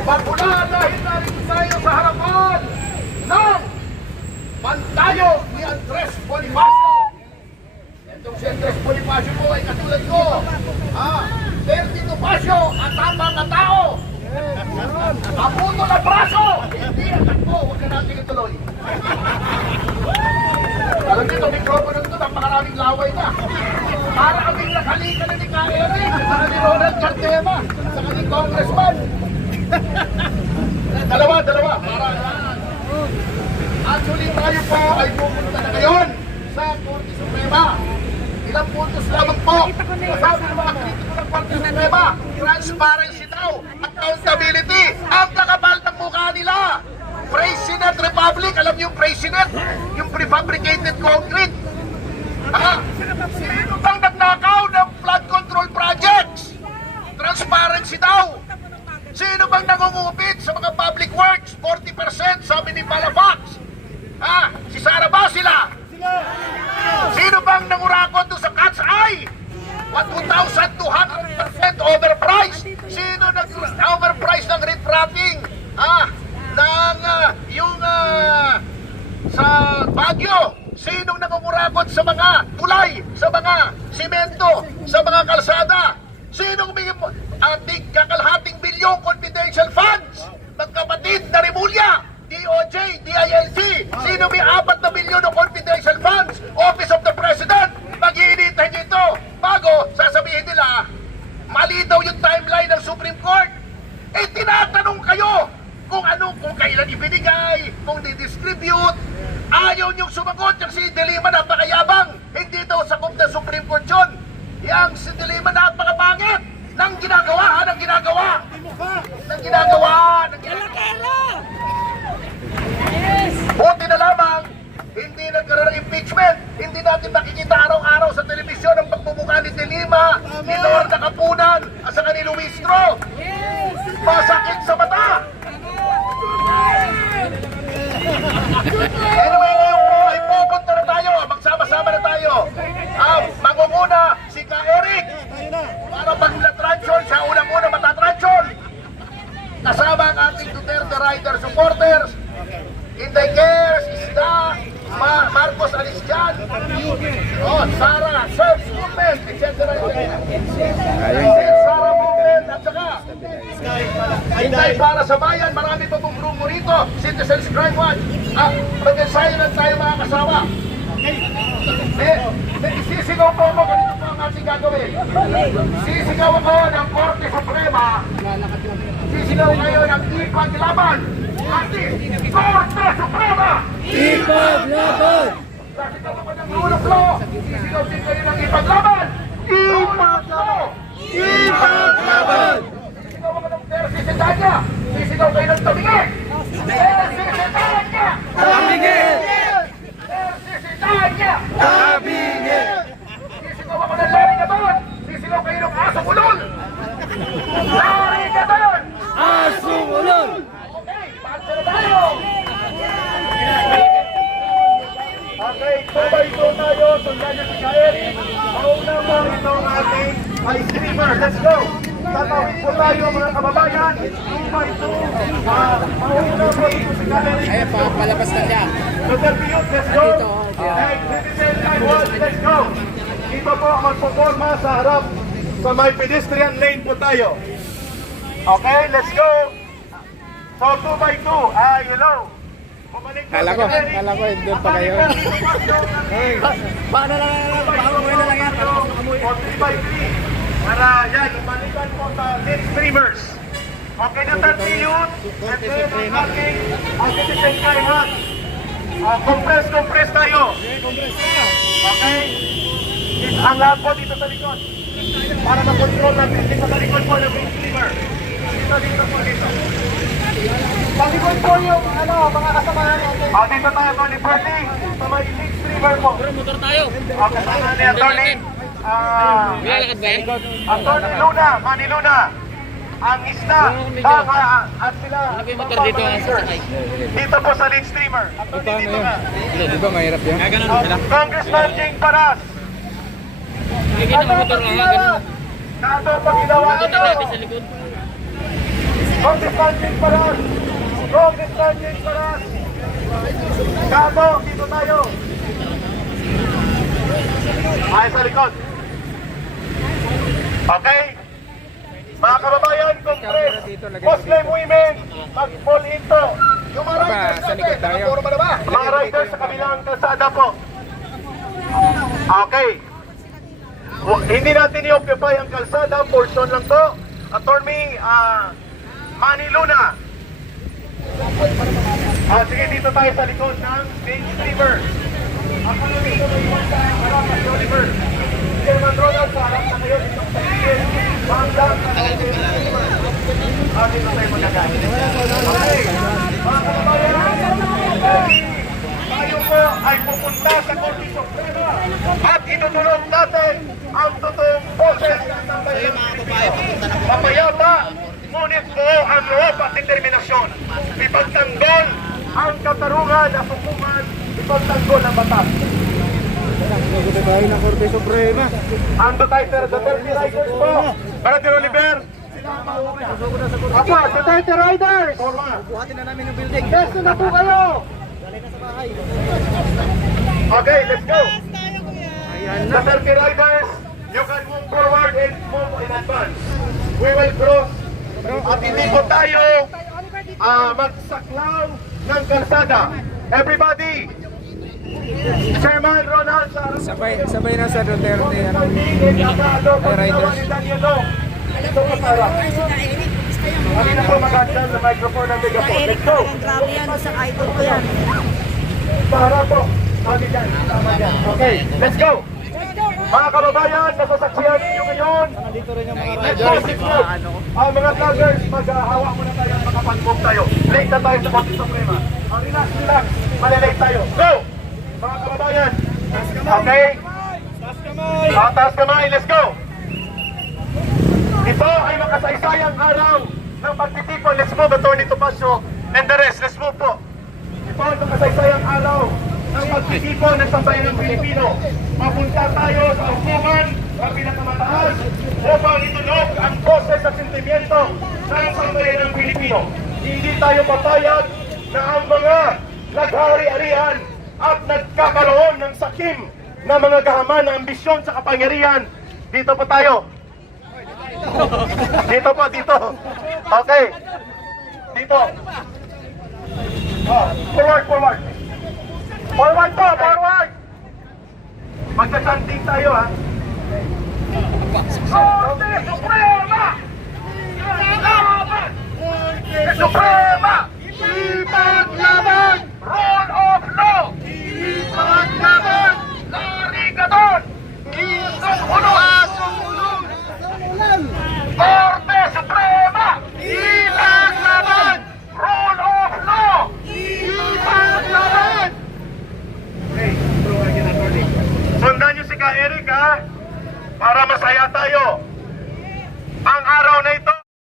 Magmula dahil narito tayo sa harapan ng mantayo ni Andres Bonifacio. Itong si Andres Bonifacio po ay katulad ko. Bertie Topacio at tamang na tao. Apuno na braso. Hindi ang takbo. Huwag na natin ituloy. Alam niyo, itong mikropono nito, napakaraming laway na. Para kaming nakalika na ni Ka-Eric, saka ni Ronald Cardema, saka ni Congressman. Dalawa. Para actually, tayo po ay pupunta na ngayon sa Korte Suprema. Ilang puntos lamang po. Sabi ng mga kritiko ng Korte Suprema, transparency daw, accountability, ang kakapal ng mukha nila. President Republic, alam niyo yung President? Yung prefabricated concrete. Sino bang nagnakaw ng flood control projects? Transparency daw. Sino bang nangungupit sa mga public works? 40% sabi ni Palafox. Si Sara ba sila? Sino bang nangurakot doon sa Cat's Eye? 1,200% overpriced. Sino nag-overpriced ng retracting? Sa Baguio, sinong nangungurakot sa mga tulay, sa mga simento, sa mga kalsada? Sinong may ating kakalhating bilyong confidential funds? Magkapatid na Rimulya, DOJ, DILG. Sino may 4 na bilyon ng confidential funds? Office of the President. Mag-iinitay nyo ito bago sasabihin nila mali daw yung timeline ng Supreme Court. Tinatanong kayo kung kailan ibinigay, kung di-distribute. Ayaw niyong sumagot. Yung si De Lima napakayabang. Hindi daw sakop ng Supreme Court yun. Yang si De Lima napakapangit. Nang ginagawa. Buti na lamang, hindi nagkaroon ng impeachment. Hindi natin makikita araw-araw sa telebisyon ang pagbubuka ni De Lima, ni Lorna Capunan, at saka ni Luis Tro. Masakit sa mata. Anyway, ngayon po ay pupunta na tayo. Magsama-sama na tayo. Mangunguna si Ka-Eric. Para pag natransyon, siya unang-una matatransyon. Kasama ang ating Duterte Rider supporters. Inday Cares, Isda, Marcos Alisjan, Sara, Search Movement, etc. Sara Movement, at saka Inday para sa bayan. Marami pa pong grupo rito. Citizens Crime Watch. Mag-ensayo lang tayo mga kasawa. Isisigaw po mo, ganito po ang ating gagawin. Sisigaw ako ng Korte Suprema. Sisigaw kayo ng ipaglaban. Korte Suprema! Ipaglaban! Sasigaw ako ng rule of law. Sisigaw din kayo ng ipaglaban. Ipaglaban! Ipaglaban! Sisigaw ako ng Tersisidanya. Sisigaw kayo ng tabingin. Tersisidanya! Tabingin! Tersisidanya! Tabingin! Sisigaw ako ng Larigaton. Sisigaw kayo ng Asong Ulol. Larigaton! Asong Ulol! Okay, ito tayo. Sundan niyo si Ka-Eric. Mauna mo itong ating ice creamer. Let's go! Tatawid po tayo mga kababayan. 2x2. Mauna po ito si Ka-Eric. Ay, palabas na siya. Duterte Youth, let's go! Let's go! Ito po ang magpoporma sa harap. Sa may pedestrian lane po tayo. Okay, let's go! So 2x2, hello. Kala ko, doon pa kayo. Paano lang, mo na lang yan. 3x3. Para yan, bumalikan po sa lead streamers. Okay, Duterte Youth. And then ang ating Citizen Crime Watch. Compress tayo. Okay? Ang po dito sa likod. Para ma-control natin. Dito sa likod po ng lead streamer. Dito. Palikod po yung mga kasamahan natin. Dito tayo, Tony Bertie. Sa may lead streamer po. Motor tayo. Kasama ni Atty. Atty. Luna, Manny Luna. Ang Isda. At sila. Ano yung motor dito ang sasakay? Dito po sa lead streamer. Dito nga. Di ba mahirap yan? Congressman Jing Paras. Kaya ng motor nga, ganun. Nato pag ginawa Motor natin sa nyo. likod. Congressman Jing Paras! Congressman Jing Paras! Kamo, dito tayo! Ay, sa likod! Okay? Mga kababayan, Congress, Muslim women, mag-fall into! Yung mga riders sa likod natin, tayo. nakapuro ba na ba? Mga riders sa kabilang kalsada po. Okay. Hindi natin i-occupy ang kalsada, portion lang to. Attorney Manny Luna. Sige, dito tayo sa likod ng mainstreamer. Ako lang dito may iwan sa harap ni Oliver. Chairman Ronald, sa harap na kayo dito sa Ian. Banggang na kayo sa mainstreamer. Dito tayo magagamit. Okay. Mga kababayan, tayo po ay pupunta sa Korte Suprema at itutulog natin ang totoong boses ng sambayan ng Pilipino. Mapayapa, ngunit buo ang loob at determinasyon. Ipagtanggol ang katarungan na hukuman, ipagtanggol ang batas. Nagpunta tayo ng Korte Suprema. Ando tayo, sir, Duterte Riders po. Brother Oliver. Apa, Duterte Riders. Buhatin na namin yung building. Yes, na po kayo. Okay, let's go. Duterte Riders, you can move forward and move in advance. We will cross. At hindi po tayo magsaklaw ng kalsada. Everybody, Chairman Ronald, Sabay na sa Duterte. Ano? Riders. Kanina po maganda sa microphone ng megaphone. Let's go. Grabe yan, isang idol ko yan. Para po. Sabi dyan. Tama dyan. Okay, let's go. Mga kababayan, nasasaksihan ninyo ngayon. Let's go. Ang mga vloggers, mag-hawak muna tayo at makapag-move tayo. Late na tayo sa Korte Suprema. Relax, relax. Malilate tayo. Go! Mga kababayan. Okay? Taas kamay, let's go. Ito ay makasaysayang araw ng pagtitipon. Let's move, Atty. Tomasio and the rest. Let's move po. Ito ay makasaysayang araw ng pagtitipon ng sambayan ng Pilipino. Mapunta tayo sa hukuman ang pinakamataas upang itunog ang boses at sentimiento ng sambayan ng Pilipino. Hindi tayo papayag na ang mga naghari-arihan at nagkakaroon ng sakim na mga gahaman ng ambisyon sa kapangyarihan. Dito po tayo. Dito po, dito. Okay. Dito. Oh, forward, forward. Forward po, forward. Magsa-chanting tayo, ha. Korte Suprema! Korte Suprema!